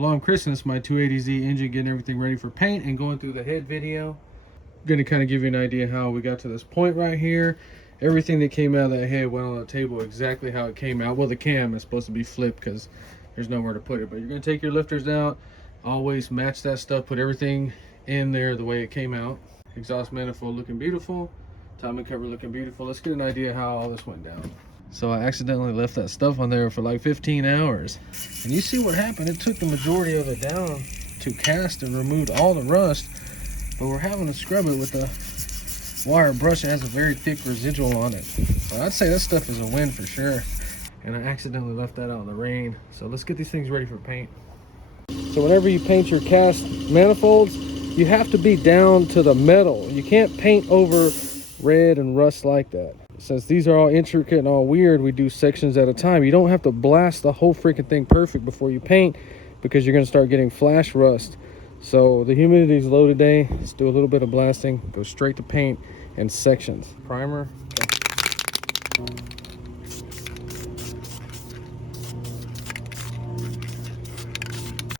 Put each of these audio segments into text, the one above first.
Well, I'm Chris, my 280Z engine, getting everything ready for paint and going through the head video. I'm going to kind of give you an idea how we got to this point right here. Everything that came out of that head went on the table exactly how it came out. Well, the cam is supposed to be flipped because there's nowhere to put it. But you're going to take your lifters out, always match that stuff, put everything in there the way it came out. Exhaust manifold looking beautiful, timing cover looking beautiful. Let's get an idea how all this went down. So I accidentally left that stuff on there for like 15 hours. And you see what happened. It took the majority of it down to cast and removed all the rust. But we're having to scrub it with the wire brush that has a very thick residual on it. So I'd say that stuff is a win for sure. And I accidentally left that out in the rain. So let's get these things ready for paint. So whenever you paint your cast manifolds, you have to be down to the metal. You can't paint over red and rust like that. Since these are all intricate and all weird, we do sections at a time. You don't have to blast the whole freaking thing perfect before you paint, because you're going to start getting flash rust. So the humidity is low today. Let's do a little bit of blasting, go straight to paint and sections. Primer.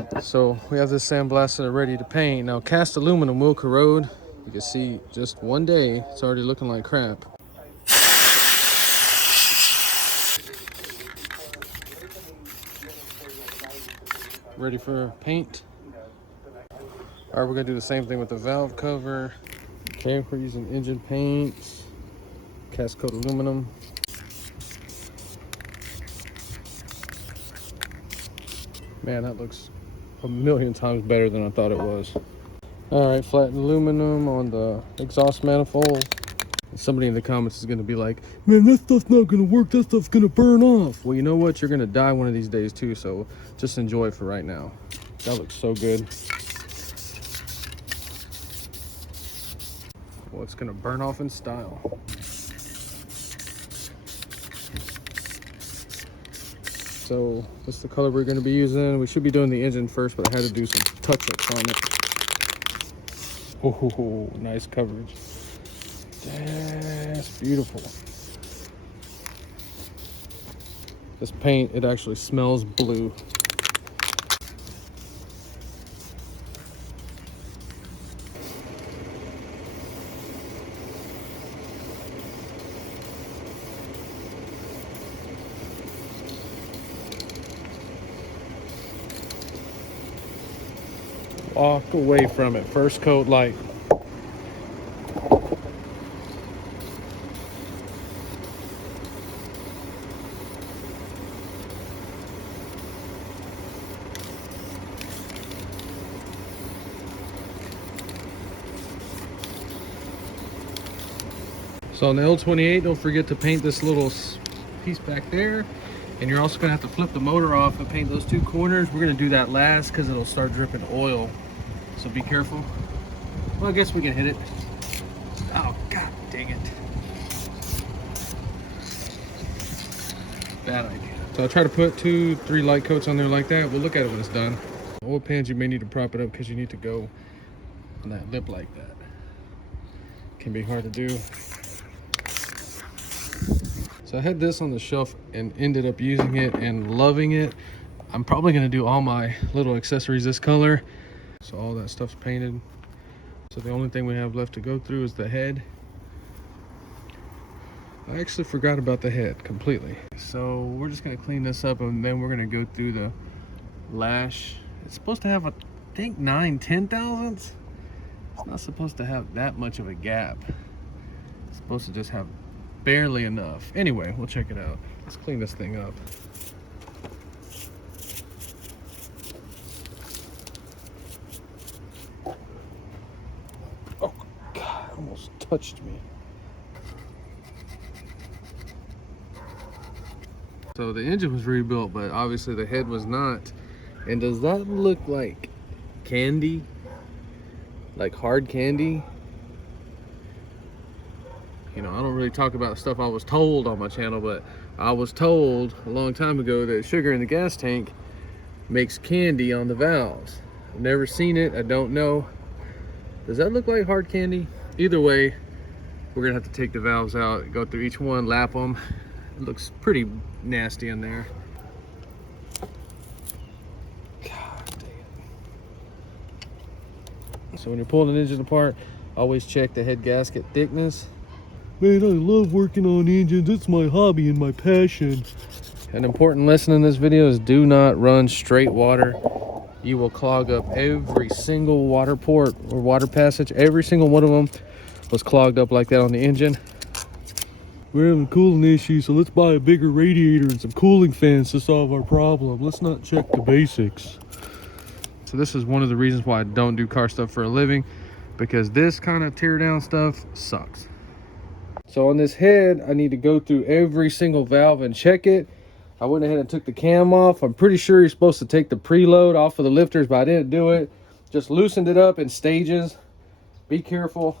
Okay. So we have this sandblaster ready to paint. Now cast aluminum will corrode. You can see just one day, it's already looking like crap. Ready for paint. All right, we're gonna do the same thing with the valve cover. Okay, we're using engine paints, cast coat aluminum. Man, that looks a million times better than I thought it was. All right, flattened aluminum on the exhaust manifold. Somebody in the comments is gonna be like, man, that stuff's not gonna work, that stuff's gonna burn off. Well, you know what? You're gonna die one of these days too, so just enjoy it for right now. That looks so good. Well, it's gonna burn off in style. So this is the color we're gonna be using. We should be doing the engine first, but I had to do some touch-ups on it. Oh, nice coverage. That's beautiful. This paint, it actually smells blue. Walk away from it. First coat light. So on the L28, don't forget to paint this little piece back there. And you're also gonna have to flip the motor off and paint those two corners. We're gonna do that last because it'll start dripping oil. So be careful. Well, I guess we can hit it. Oh, god dang it. Bad idea. So I try to put 2-3 light coats on there like that. We'll look at it when it's done. Oil pans, you may need to prop it up because you need to go on that lip like that. Can be hard to do. So I had this on the shelf and ended up using it and loving it. I'm probably gonna do all my little accessories this color. So all that stuff's painted. So the only thing we have left to go through is the head. I actually forgot about the head completely. So we're just gonna clean this up and then we're gonna go through the lash. It's supposed to have, I think, 9/10 thousandths. It's not supposed to have that much of a gap. It's supposed to just have barely enough. Anyway, we'll check it out. Let's clean this thing up. Oh god, almost touched me. So the engine was rebuilt, but obviously the head was not. And does that look like candy? Like hard candy? You know, I don't really talk about stuff I was told on my channel, but I was told a long time ago that sugar in the gas tank makes candy on the valves. I've never seen it, I don't know. Does that look like hard candy? Either way, we're gonna have to take the valves out, go through each one, lap them. It looks pretty nasty in there. God damn. So when you're pulling an engine apart, always check the head gasket thickness. Man, I love working on engines. It's my hobby and my passion. An important lesson in this video is do not run straight water. You will clog up every single water port or water passage. Every single one of them was clogged up like that on the engine. We're having cooling issues, so let's buy a bigger radiator and some cooling fans to solve our problem. Let's not check the basics. So this is one of the reasons why I don't do car stuff for a living, because this kind of tear down stuff sucks. So on this head, I need to go through every single valve and check it. I went ahead and took the cam off. I'm pretty sure you're supposed to take the preload off of the lifters, but I didn't do it. Just loosened it up in stages. Be careful.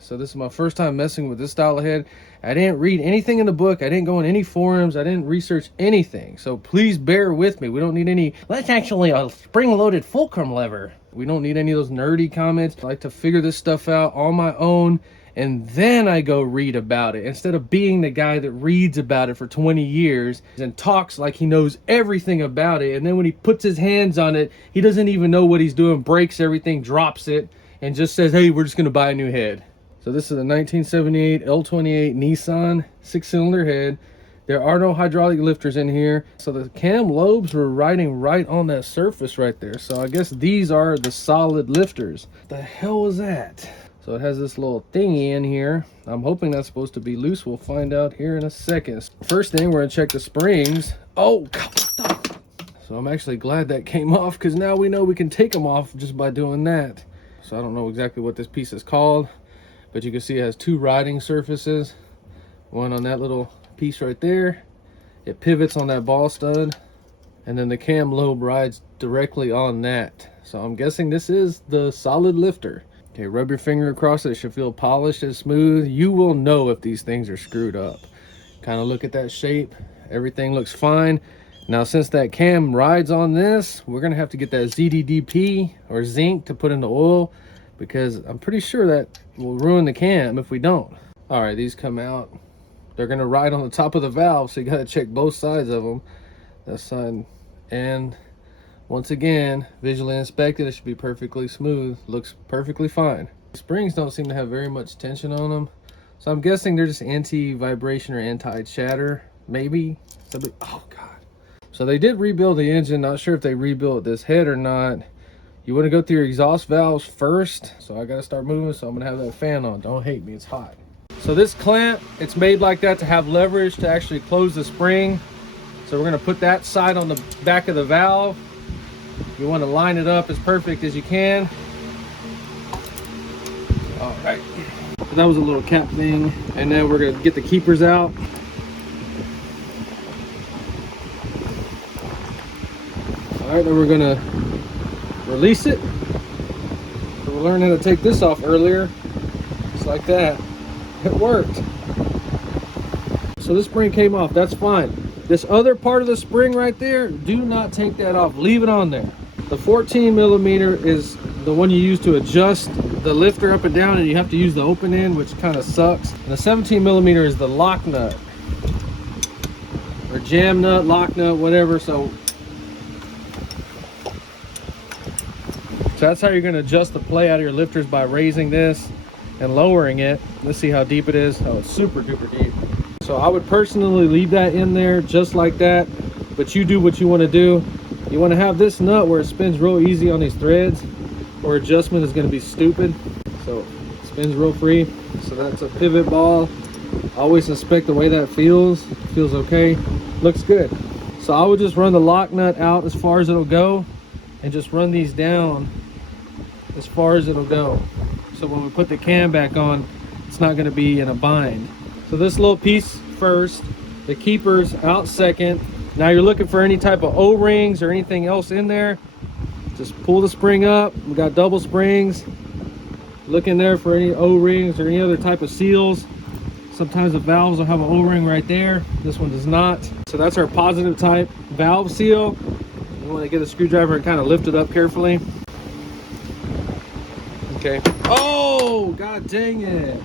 So this is my first time messing with this style of head. I didn't read anything in the book. I didn't go in any forums. I didn't research anything. So please bear with me. We don't need any, that's actually a spring-loaded fulcrum lever. We don't need any of those nerdy comments. I like to figure this stuff out on my own, and then I go read about it, instead of being the guy that reads about it for 20 years and talks like he knows everything about it. And then when he puts his hands on it, he doesn't even know what he's doing, breaks everything, drops it, and just says, hey, we're just gonna buy a new head. So this is a 1978 L28 Nissan 6-cylinder head. There are no hydraulic lifters in here. So the cam lobes were riding right on that surface right there. So I guess these are the solid lifters. What the hell was that? So it has this little thingy in here. I'm hoping that's supposed to be loose. We'll find out here in a second. First thing, we're gonna check the springs. Oh, God. So I'm actually glad that came off, because now we know we can take them off just by doing that. So I don't know exactly what this piece is called, but you can see it has two riding surfaces. One on that little piece right there. It pivots on that ball stud, and then the cam lobe rides directly on that. So I'm guessing this is the solid lifter. Okay, rub your finger across it. It should feel polished and smooth. You will know if these things are screwed up. Kind of look at that shape. Everything looks fine. Now, since that cam rides on this, we're gonna have to get that ZDDP or zinc to put in the oil, because I'm pretty sure that will ruin the cam if we don't. All right, these come out. They're gonna ride on the top of the valve, so you gotta check both sides of them. That side, and once again, visually inspected, it should be perfectly smooth. Looks perfectly fine. The springs don't seem to have very much tension on them, so I'm guessing they're just anti-vibration or anti-chatter, maybe. Oh God. So they did rebuild the engine. Not sure if they rebuilt this head or not. You want to go through your exhaust valves first. So I got to start moving, so I'm going to have that fan on. Don't hate me, it's hot. So this clamp, it's made like that to have leverage to actually close the spring. So we're going to put that side on the back of the valve. You want to line it up as perfect as you can. All right. So that was a little cap thing. And then we're going to get the keepers out. All right, then we're going to release it. So we learned how to take this off earlier. Just like that. It worked. So this spring came off. That's fine. This other part of the spring right there, do not take that off. Leave it on there. The 14 millimeter is the one you use to adjust the lifter up and down, and you have to use the open end, which kind of sucks. And the 17 millimeter is the lock nut, or jam nut, lock nut, whatever. So that's how you're going to adjust the play out of your lifters, by raising this and lowering it. Let's see how deep it is. Oh, it's super duper deep. So I would personally leave that in there just like that, but you do what you want to do. You want to have this nut where it spins real easy on these threads, or adjustment is going to be stupid. So it spins real free. So that's a pivot ball. Always inspect the way that feels. It feels okay. Looks good. So I would just run the lock nut out as far as it'll go, and just run these down as far as it'll go. So when we put the cam back on, it's not going to be in a bind. So this little piece first, the keepers out second. Now you're looking for any type of O-rings or anything else in there. Just pull the spring up. We got double springs. Look in there for any O-rings or any other type of seals. Sometimes the valves will have an O-ring right there. This one does not. So that's our positive type valve seal. You want to get a screwdriver and kind of lift it up carefully. Okay. Oh, God dang it.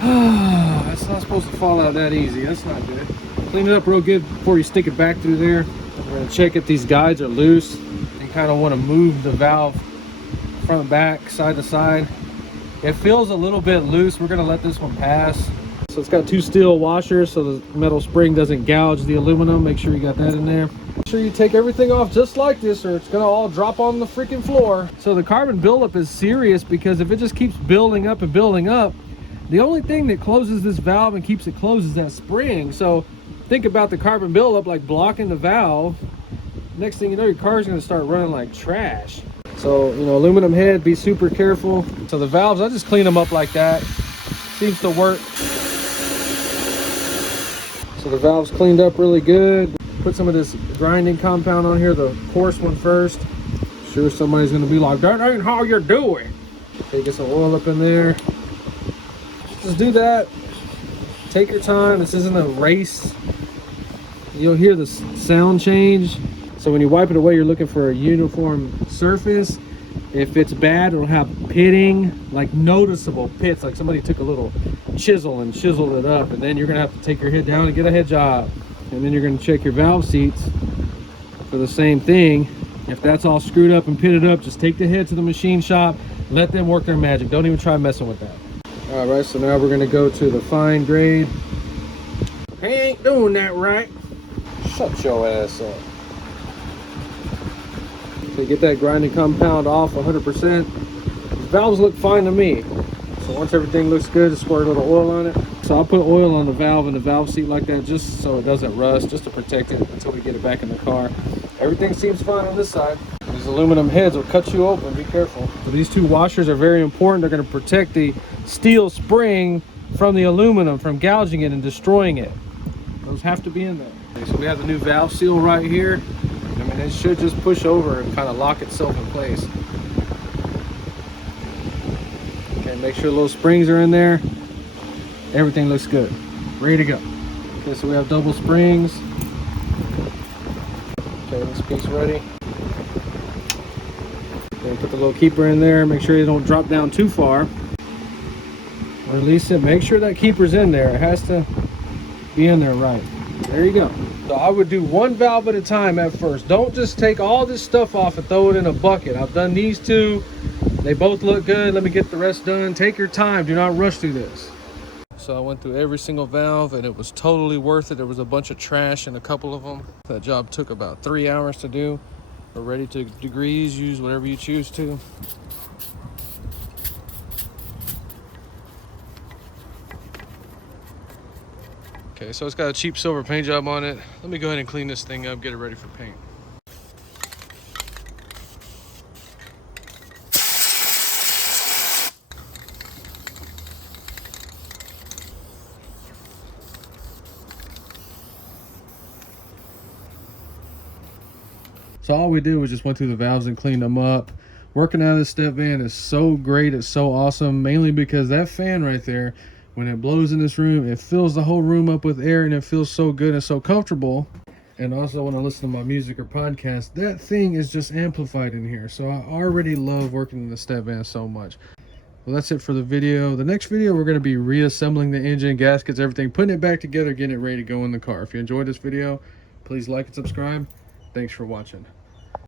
That's not supposed to fall out that easy. That's not good. Clean it up real good before you stick it back through there. We're going to check if these guides are loose, and kind of want to move the valve front, back, side to side. It feels a little bit loose. We're gonna let this one pass. So it's got 2 steel washers so the metal spring doesn't gouge the aluminum. Make sure you got that in there. Make sure you take everything off just like this or it's gonna all drop on the freaking floor. So the carbon buildup is serious because if it just keeps building up and building up, the only thing that closes this valve and keeps it closed is that spring. So think about the carbon buildup like blocking the valve. Next thing you know, your car's gonna start running like trash. So, you know, aluminum head, be super careful. So the valves, I just clean them up like that. Seems to work. So the valve's cleaned up really good. Put some of this grinding compound on here, the coarse one first. Sure, somebody's gonna be like, that ain't how you do it. Okay, get some oil up in there. Just do that. Take your time. This isn't a race. You'll hear the sound change. So when you wipe it away, you're looking for a uniform surface. If it's bad, it'll have pitting, like noticeable pits, like somebody took a little chisel and chiseled it up, and then you're gonna have to take your head down and get a head job. And then you're gonna check your valve seats for the same thing. If that's all screwed up and pitted up, just take the head to the machine shop, let them work their magic. Don't even try messing with that. All right, so now we're gonna go to the fine grade. He ain't doing that right. Shut your ass up. So get that grinding compound off 100%. Valves look fine to me. So once everything looks good, just squirt a little oil on it. So I'll put oil on the valve and the valve seat like that just so it doesn't rust, just to protect it until we get it back in the car. Everything seems fine on this side. These aluminum heads will cut you open, be careful. So these 2 washers are very important. They're gonna protect the steel spring from the aluminum, from gouging it and destroying it. Those have to be in there. Okay, so we have the new valve seal right here. I mean, it should just push over and kind of lock itself in place. Okay, make sure the little springs are in there. Everything looks good. Ready to go. Okay, so we have double springs. Okay, this piece ready. Okay, put the little keeper in there. Make sure you don't drop down too far. Release it. Make sure that keeper's in there. It has to be in there right. There you go. So I would do 1 valve at a time at first. Don't just take all this stuff off and throw it in a bucket. I've done these 2. They both look good. Let me get the rest done. Take your time. Do not rush through this. So I went through every single valve and it was totally worth it. There was a bunch of trash in a couple of them. That job took about 3 hours to do. We're ready to degrease. Use whatever you choose to. Okay, so it's got a cheap silver paint job on it. Let me go ahead and clean this thing up, get it ready for paint. So all we did was just went through the valves and cleaned them up. Working out of this step van is so great, it's so awesome, mainly because that fan right there, when it blows in this room, it fills the whole room up with air and it feels so good and so comfortable. And also when I listen to my music or podcast, that thing is just amplified in here. So I already love working in the step van so much. Well, that's it for the video. The next video, we're going to be reassembling the engine, gaskets, everything, putting it back together, getting it ready to go in the car. If you enjoyed this video, please like and subscribe. Thanks for watching.